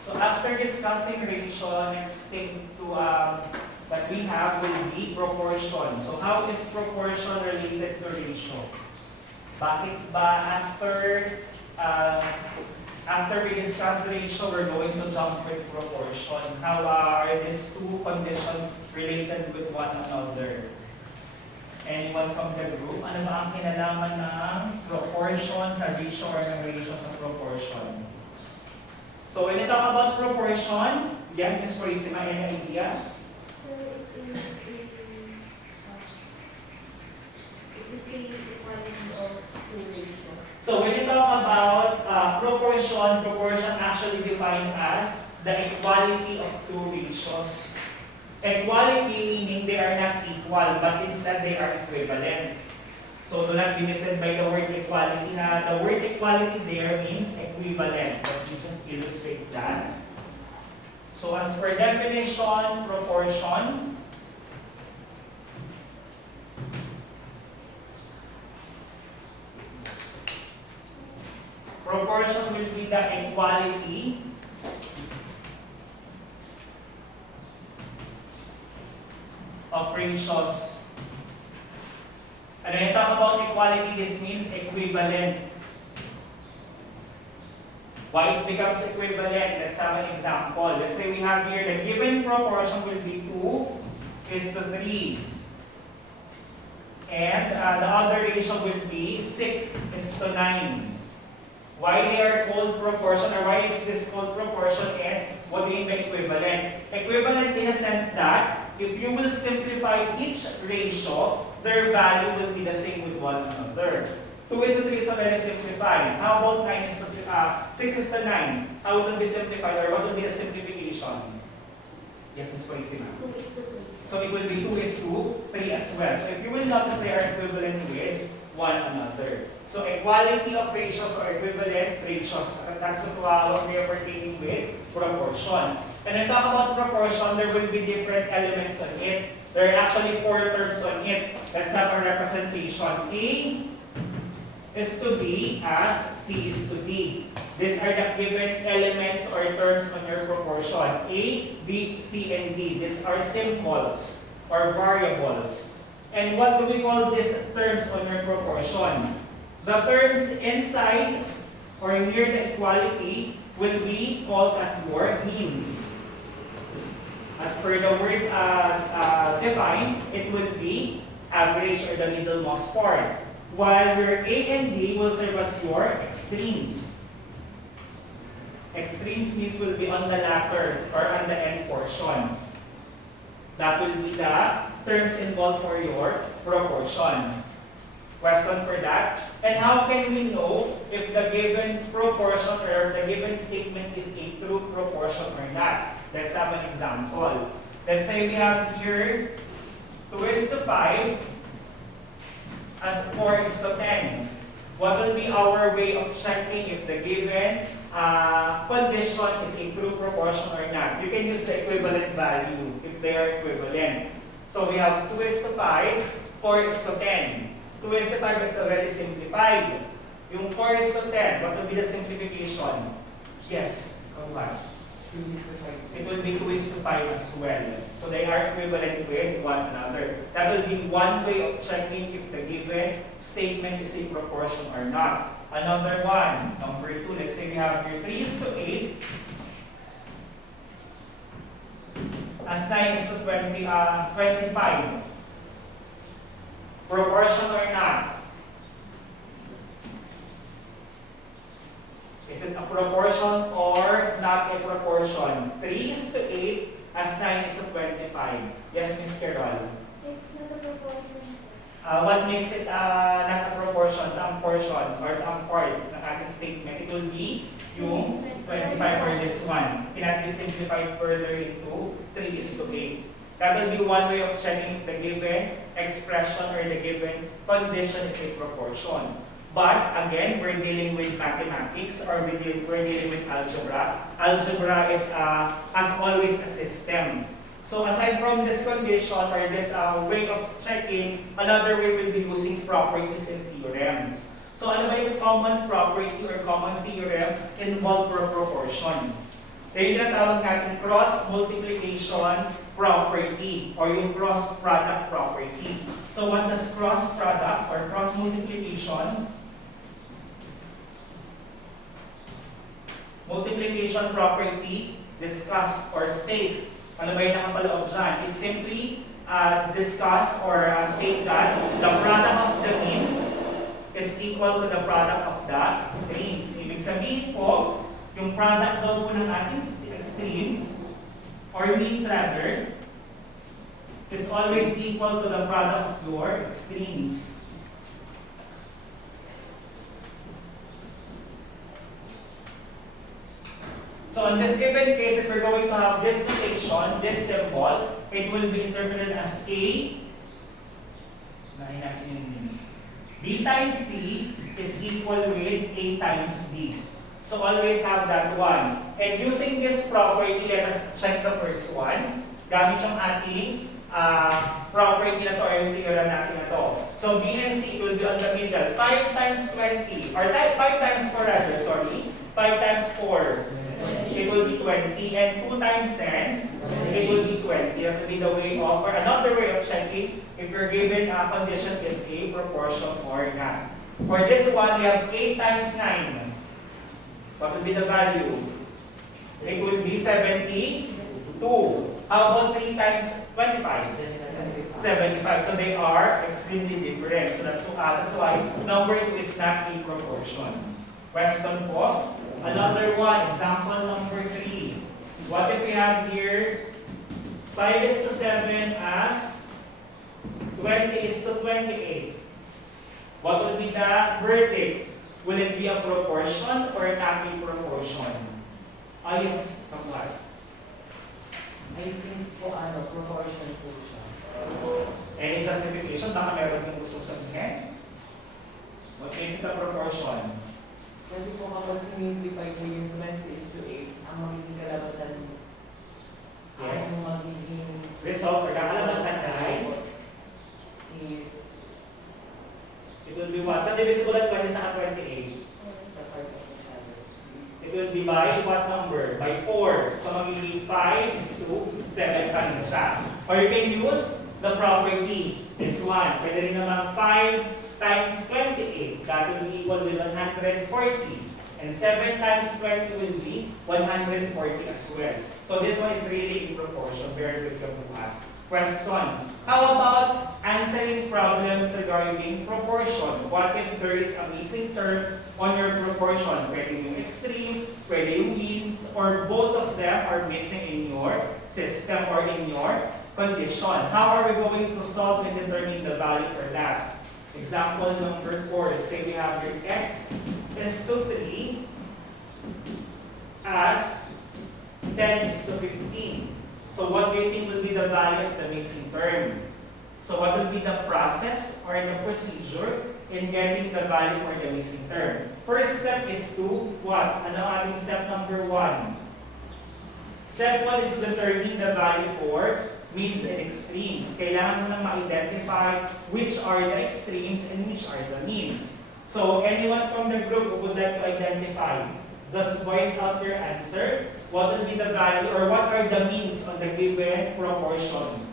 So after discussing ratio, next thing to that we have will be proportion. So how is proportion related to ratio? Bakit ba after we discuss ratio, we're going to jump with proportion? How are these two conditions related with one another? Anyone from the group? Ano ba ang kinalaman ng proportion sa ratio or ng ratio sa proportion? So when you talk about proportion, yes, Ms. Purisima, any idea? So it is the equality of two ratios. So when you talk about proportion actually defined as the equality of two ratios. Equality meaning they are not equal, but instead they are equivalent. So do not be misled by the word equality. The word equality there means equivalent. Let me just illustrate that. So as per definition, proportion will be the equality of ratios. And when I talk about equality, this means equivalent. Why it becomes equivalent? Let's have an example. Let's say we have here the given proportion will be 2:3. And the other ratio will be 6:9. Why they are called proportion, or why is this called proportion, and what do you mean by equivalent? Equivalent in a sense that if you will simplify each ratio, their value will be the same with one another. 2:3 is already simplified. How about 6:9? How will it be simplified, or what will be the simplification? Yes, Ms. Purisima. 2:3. So it will be 2:3 as well. So if you will notice, they are equivalent with one another. So equality of ratios or equivalent ratios, that's what we are pertaining with proportion. And when I talk about proportion, there will be different elements on it. There are actually 4 terms on it. Let's have a representation. A is to B as C is to D. These are the given elements or terms on your proportion. A, B, C, and D. These are symbols or variables. And what do we call these terms on your proportion? The terms inside or near the equality will be called as your means. As per the word defined, it will be average or the middlemost part. While your A and B will serve as your extremes. Extremes means will be on the latter or on the end portion. That will be the terms involved for your proportion. Question for that? And how can we know if the given proportion or the given statement is a true proportion or not? Let's have an example. Let's say we have here 2:5 as 4:10. What will be our way of checking if the given condition is a true proportion or not? You can use the equivalent value if they are equivalent. So we have 2:5, 4:10. 2:5 is already simplified. Yung 4:10, what will be the simplification? Yes, come back. It will be 2:5 as well. So they are equivalent with one another. That will be one way of checking if the given statement is a proportion or not. Another one, number 2, let's say we have here 3:8 as 9:25. Proportion or not? Is it a proportion or not a proportion? 3:8 as 9:25. Yes, Ms. Carol. It's not a proportion. What makes it not a proportion? Some portion or some part ng ating statement. It will be yung 25 or this one. Cannot be simplified further into 3:8. That will be one way of checking if the given expression or the given condition is a proportion. But again, we're dealing with mathematics or we're dealing with algebra. Algebra is, as always, a system. So aside from this condition or this way of checking, another way will be using properties and theorems. So ano ba yung common property or common theorem involved for proportion? Yung tinatawag natin cross multiplication property or yung cross product property. So what does cross product or cross multiplication property discuss or state? Ano ba yung nakapaloob dyan? It's simply discuss or state that the product of the means is equal to the product of the extremes. Ibig sabihin po, yung product daw po ng ating extremes, or means rather, is always equal to the product of your extremes. So in this given case, if we're going to have this notation, this symbol, it will be interpreted as A, B times C is equal with A times B. So always have that one. And using this property, let us check the first one. Gamit yung ating property na to or yung theorem natin na to. So B and C will be on the middle. 5 times 20, or 5 times 4 rather, sorry. 5 times 4. It will be 20, and 2 times 10, it will be 20. That will be the way of, or another way of checking if you're given a condition is A proportion or not. For this one, we have 8 times 9. What will be the value? It will be 72. How about 3 times 25? 75. So they are extremely different. So that's why number 2 is not a proportion. Question po? Another one, example number 3. What if we have here 5 is to 7 as 20 is to 28? What will be the verdict? Will it be a proportion or not a proportion? Ah, yes, what? I think po proportion po siya. Any justification? Baka meron kong gusto sabihin? What makes it a proportion? Kasi po kapag simplify po yung 20 is to 8, ang magiging kalabasan Yes. ang magiging Result or kakalabasan ay is it will be what? Sa divisible at 20 sa 28. sa part of the shadow. It will be by what number? By 4. So magiging 5 is to 7 pa rin siya. Or you can use the property. This one. Pwede rin naman 5 times 28. That will be equal with 140. And 7 times 20 will be 140 as well. So this one is really in proportion. Very good to have. Question. How about answering problems regarding proportion? What if there is a missing term on your proportion? Pwede yung extreme, pwede yung means, or both of them are missing in your system or in your condition. How are we going to solve and determine the value for that? Example number 4. Let's say we have your x is to 3 as 10 is to 15. So what do you think will be the value of the missing term? So what will be the process or the procedure in getting the value for the missing term? First step is to what? Ano ating step number 1? Step 1 is to determine the value for means and extremes. Kailangan mo nang ma-identify which are the extremes and which are the means. So anyone from the group who would like to identify, just voice out your answer. What will be the value or what are the means on the given proportion?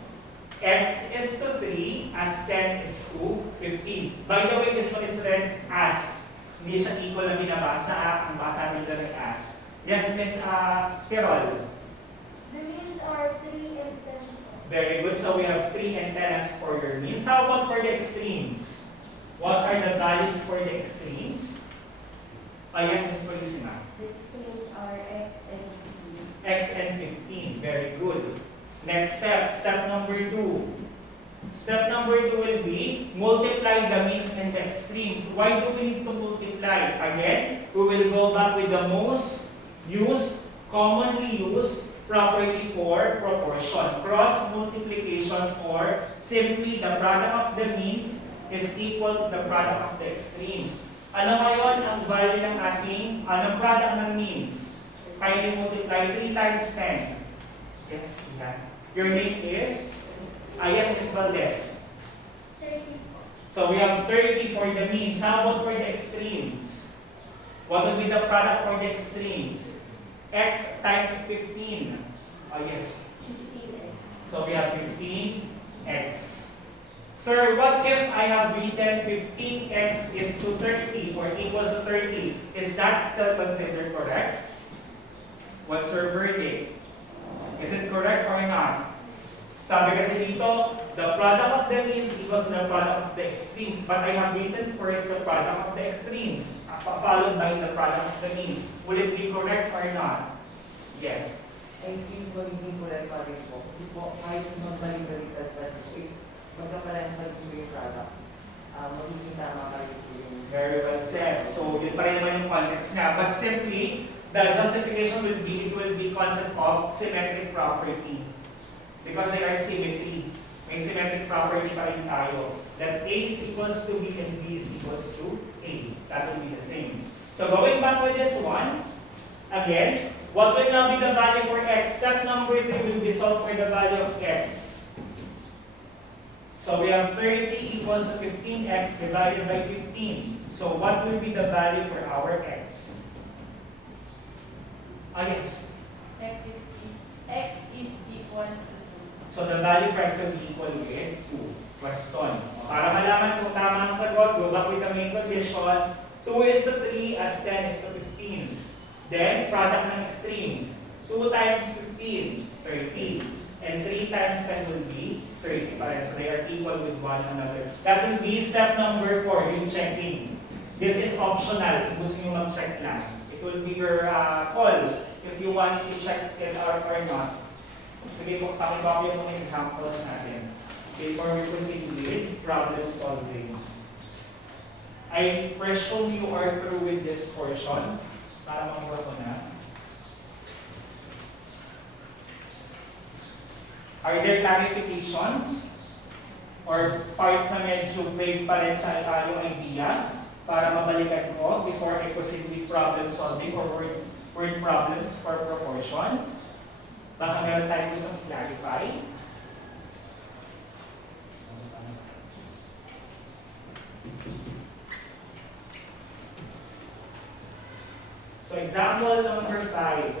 X is to 3 as 10 is to 15. By the way, this one is read as. Hindi siya equal na binabasa. Ang basa nila rin as. Yes, Miss Tirol. The means are 3 and 10. Very good. So we have 3 and 10 as for your means. How about for the extremes? What are the values for the extremes? Yes, Ms. Polisina. The extremes are x and 15. X and 15. Very good. Next step, step number 2. Step number 2 will be multiply the means and the extremes. Why do we need to multiply? Again, we will go back with the most used, commonly used property for proportion. Cross multiplication or simply the product of the means is equal to the product of the extremes. Ano ngayon ang value ng ating, anong product ng means? Kindly multiply 3 times 10. Yes, yeah. Your name is? Yes, Ms. Valdez. 30. So we have 30 for the means. How about for the extremes? What will be the product for the extremes? X times 15. Yes. 15x. So we have 15x. Sir, what if I have written 15x is to 30 or equals to 30? Is that still considered correct? What's your verdict? Is it correct or not? Sabi kasi dito, the product of the means equals to the product of the extremes. But I have written first the product of the extremes, followed by the product of the means. Will it be correct or not? Yes. I think magiging correct pa rin po. Kasi po, kahit magbalik-baliktad pa rin. So, if magkaparehas pa rin po yung product, magiging tama pa rin po yung... Very well said. So, yun pa rin naman yung context nga. But simply, the justification will be, it will be concept of symmetric property. Because they are symmetry. May symmetric property pa rin tayo. That A is equals to B and B is equals to A. That will be the same. So, going back with this one, again, what will now be the value for X? Step number 3 will be solved for the value of X. So we have 30 equals to 15x divided by 15. So what will be the value for our X? Yes. X is equal to 2. So the value for X will be equal with 2. Question. Para malaman kung tama ang sagot, go back with the main condition. 2 is to 3 as 10 is to 15. Then, product ng extremes. 2 times 15, 30. And 3 times 10 will be 30 pa rin. So they are equal with one another. That will be step number 4, yung checking. This is optional. Kung gusto nyo mag-check lang. It will be your call if you want to check it out or not. Sige po, pakibaki po ng examples natin before we proceed with problem solving. I presume you are through with this portion. Para makuha ko na. Are there clarifications? Or parts na medyo vague pa rin sa yung idea? Para mabalikan ko before I proceed with problem solving or word problems for proportion. Baka meron tayo gustong clarify. So example number 5.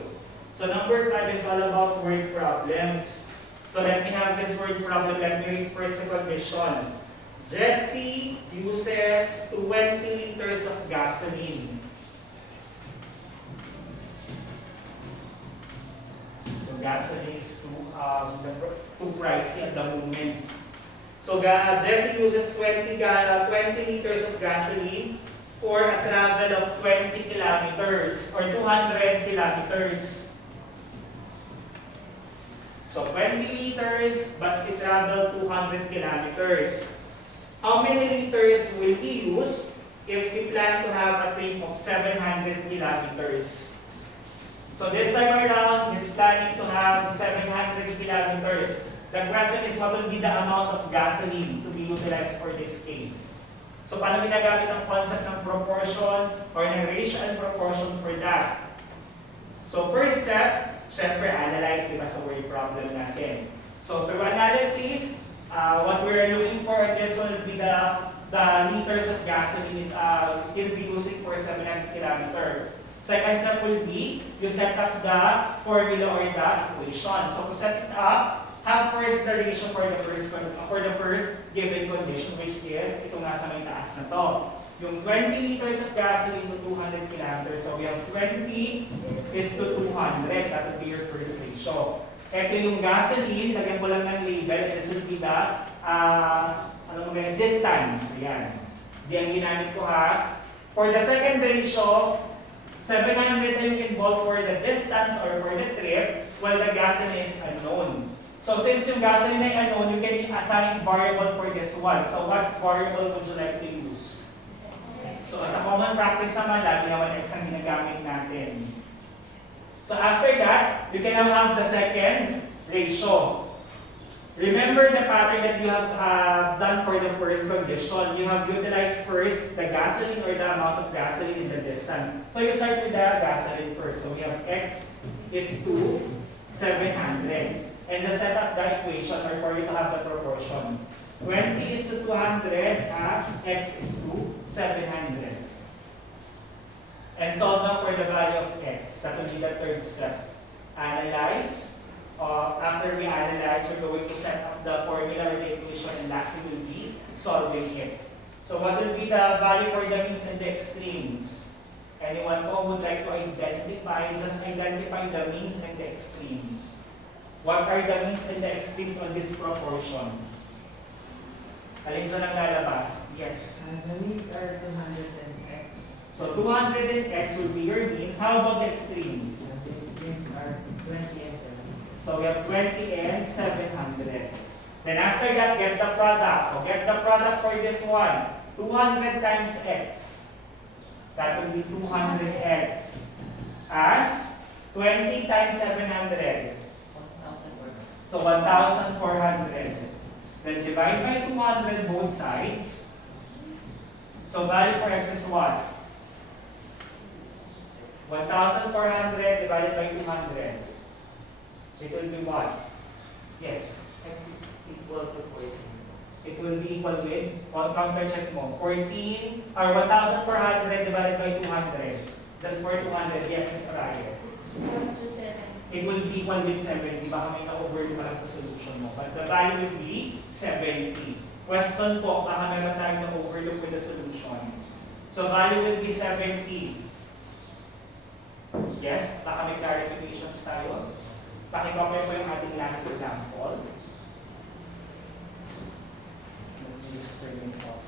So number 5 is all about word problems. So let me have this word problem. Let me read first the condition. Jesse uses 20 liters of gasoline. So gasoline is too pricey at the moment. So Jesse uses 20 liters of gasoline for a travel of 20 kilometers or 200 kilometers. So 20 liters, but he traveled 200 kilometers. How many liters will he use if he planned to have a trip of 700 kilometers? So this time around, he's planning to have 700 kilometers. The question is, what will be the amount of gasoline to be utilized for this case? So paano ginagamit ang concept ng proportion or ng ratio and proportion for that? So first step, syempre analyze diba sa word problem natin. So through analysis, what we're looking for in this one will be the liters of gasoline he'll be using for 700 kilometers. Second step will be, you set up the formula or the equation. So to set it up, have first the ratio for the first given condition, which is ito nga sa may taas na to. Yung 20 liters of gasoline to 200 kilometers. So we have 20 is to 200. That would be your first ratio. Ito yung gasoline, lagyan ko lang ng label. This will be the distance. Ayan. Di ang ginamit ko ha. For the second ratio, 700 na yung involved for the distance or for the trip, while the gasoline is unknown. So since yung gasoline ay unknown, you can assign variable for this one. So what variable would you like to use? So as a common practice naman, lagi naman X ang ginagamit natin. So after that, you can now have the second ratio. Remember the pattern that you have done for the first condition. You have utilized first the gasoline or the amount of gasoline in the distance. So you start with the gasoline first. So we have X is to 700. And the set up the equation or for you to have the proportion. 20 is to 200 as x is to 700. And solve now for the value of x. That will be the third step. Analyze. After we analyze, we're going to set up the formula or the equation, and lastly will be solving it. So what will be the value for the means and the extremes? Anyone who would like to identify, just identify the means and the extremes. What are the means and the extremes on this proportion? Alin dyan ang lalabas? Yes. The means are 200 and x. So 200 and x will be your means. How about the extremes? The extremes are 20 and 7. So we have 20 and 700. Then after that, get the product. Get the product for this one. 200 times x. That will be 200x. As 20 times 700. So 1,400. Then divide by 200 both sides. So value for x is what? 1,400 divided by 200. It will be what? Yes. X is equal to 14. It will be equal with, counter check mo, 14, or 1,400 divided by 200. That's for 200. Yes, Mr. Ryan. Equals to 7. It will be equal with 70. Baka may na-overdo pa lang sa solution mo. But the value will be 70. Question po, baka meron tayong na-overlook with the solution. So value will be 70. Yes, baka may clarifications tayo. Pakicopy po yung ating last example. Let me just turn it off.